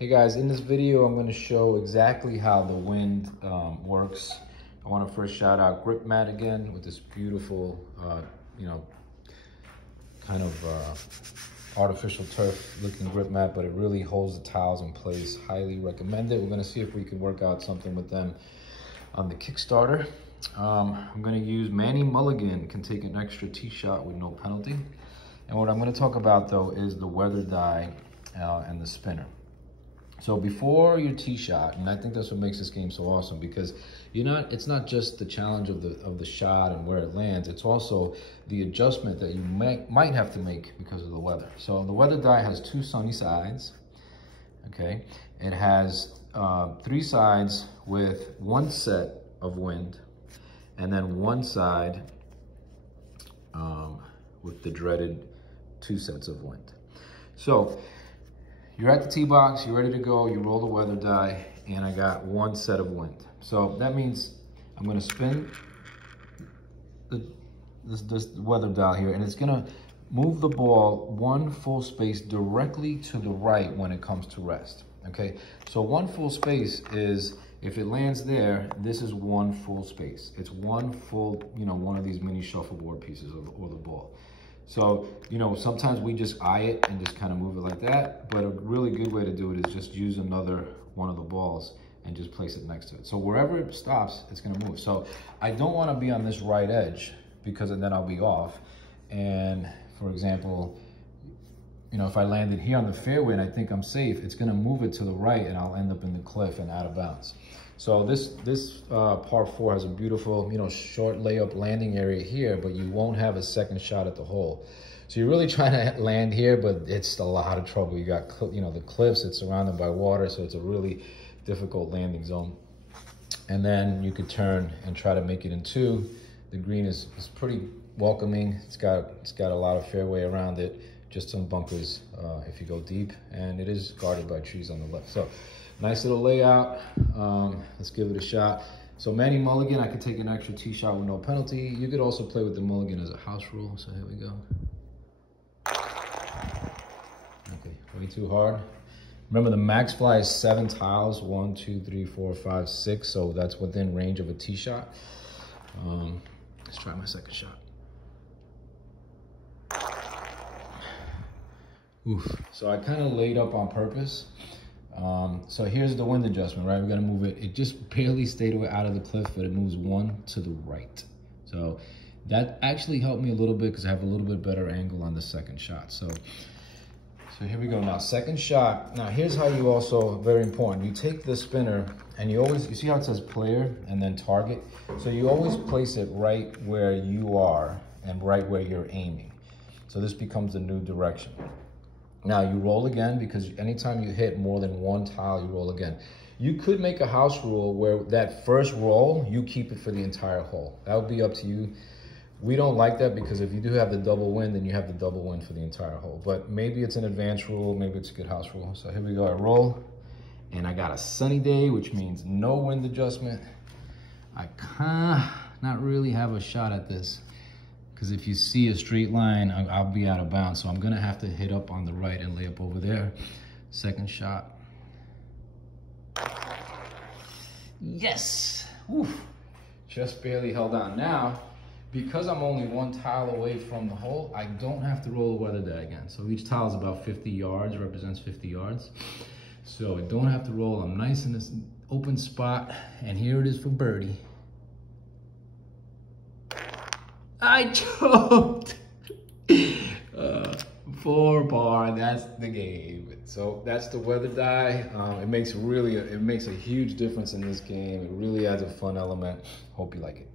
Hey guys, in this video, I'm going to show exactly how the wind works. I want to first shout out Grip Mat again with this beautiful, kind of artificial turf looking grip mat, but it really holds the tiles in place. Highly recommend it. We're going to see if we can work out something with them on the Kickstarter. I'm going to use Manny Mulligan, can take an extra tee shot with no penalty. And what I'm going to talk about though is the weather dye and the spinner. So before your tee shot, and I think that's what makes this game so awesome, because it's not just the challenge of the shot and where it lands, it's also the adjustment that you might have to make because of the weather. So the weather dye has two sunny sides, okay? It has 3 sides with 1 set of wind, and then 1 side with the dreaded 2 sets of wind. So you're at the tee box, you're ready to go, you roll the weather die, and I got 1 set of wind. So that means I'm gonna spin this weather dial here, and it's gonna move the ball 1 full space directly to the right when it comes to rest, okay? So 1 full space is, if it lands there, this is 1 full space. It's 1 full, one of these mini shuffleboard pieces or the ball. So, sometimes we just eye it and just kind of move it like that, but a really good way to do it is just use another one of the balls and just place it next to it. So wherever it stops, it's gonna move. So I don't wanna be on this right edge because then I'll be off. And for example, if I landed here on the fairway and I think I'm safe, it's gonna move it to the right and I'll end up in the cliff and out of bounds. So this par 4 has a beautiful, short layup landing area here, but you won't have a second shot at the hole. So you're really trying to land here, but it's a lot of trouble. You got, the cliffs, it's surrounded by water, so it's a really difficult landing zone. And then you could turn and try to make it in 2. The green is pretty welcoming. It's got a lot of fairway around it, just some bunkers if you go deep, and it is guarded by trees on the left. So nice little layout. Let's give it a shot. So Manny Mulligan, I could take an extra tee shot with no penalty. You could also play with the mulligan as a house rule. So here we go. Okay, way too hard. Remember, the max fly is 7 tiles, 1, 2, 3, 4, 5, 6. So that's within range of a tee shot. Let's try my second shot. Oof. So I kind of laid up on purpose. So here's the wind adjustment, right? We're gonna move it. It just barely stayed out of the cliff, but it moves 1 to the right. So that actually helped me a little bit because I have a little bit better angle on the second shot. So here we go now, second shot. Now here's how you also, very important, you take the spinner and you see how it says player and then target? So you always place it right where you are and right where you're aiming. So this becomes a new direction. Now you roll again, because anytime you hit more than 1 tile, you roll again. You could make a house rule where that first roll, you keep it for the entire hole. That would be up to you. We don't like that because if you do have the double wind, then you have the double wind for the entire hole. But maybe it's an advanced rule, maybe it's a good house rule. So here we go, I roll, and I got a sunny day, which means no wind adjustment. I not really have a shot at this, because if you see a straight line, I'll be out of bounds. So I'm gonna have to hit up on the right and lay up over there. Second shot. Yes! Oof. Just barely held on. Now, because I'm only 1 tile away from the hole, I don't have to roll the weather die again. So each tile is about 50 yards, represents 50 yards. So I don't have to roll. I'm nice in this open spot, and here it is for birdie. I choked. 4 par, that's the game. So that's the weather die. It makes a huge difference in this game. It really adds a fun element. Hope you like it.